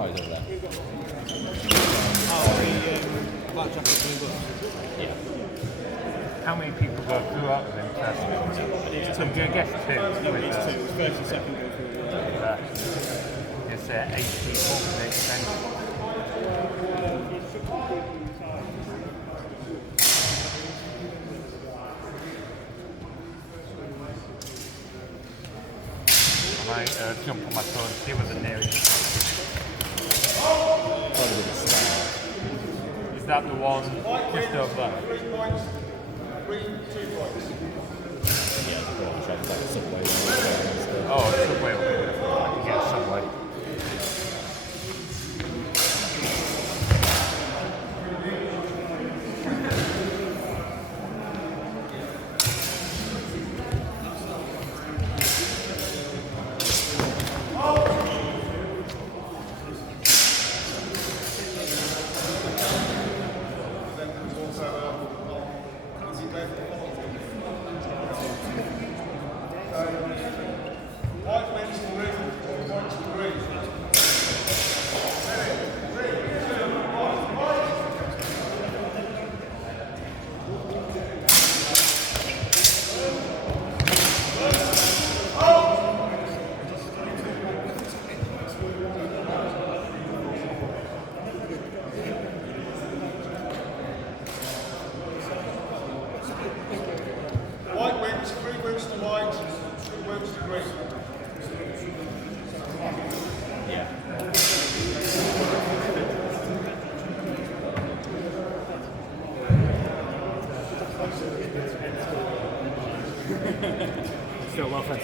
Oh, he's over there. Black jacket, blue gloves. Yeah. How many people go through out of interest? I'm going to guess two. No, it's two. It's first and second go through. It's 8 people, makes sense. I might jump on my phone and see what the nearest is. Probably with the style. Is that the one just over there? Yeah, the ball check that subway. Oh, Subway over there. I can get a Subway. White wins, 3 wins to white, 2 wins to green. Still well fed.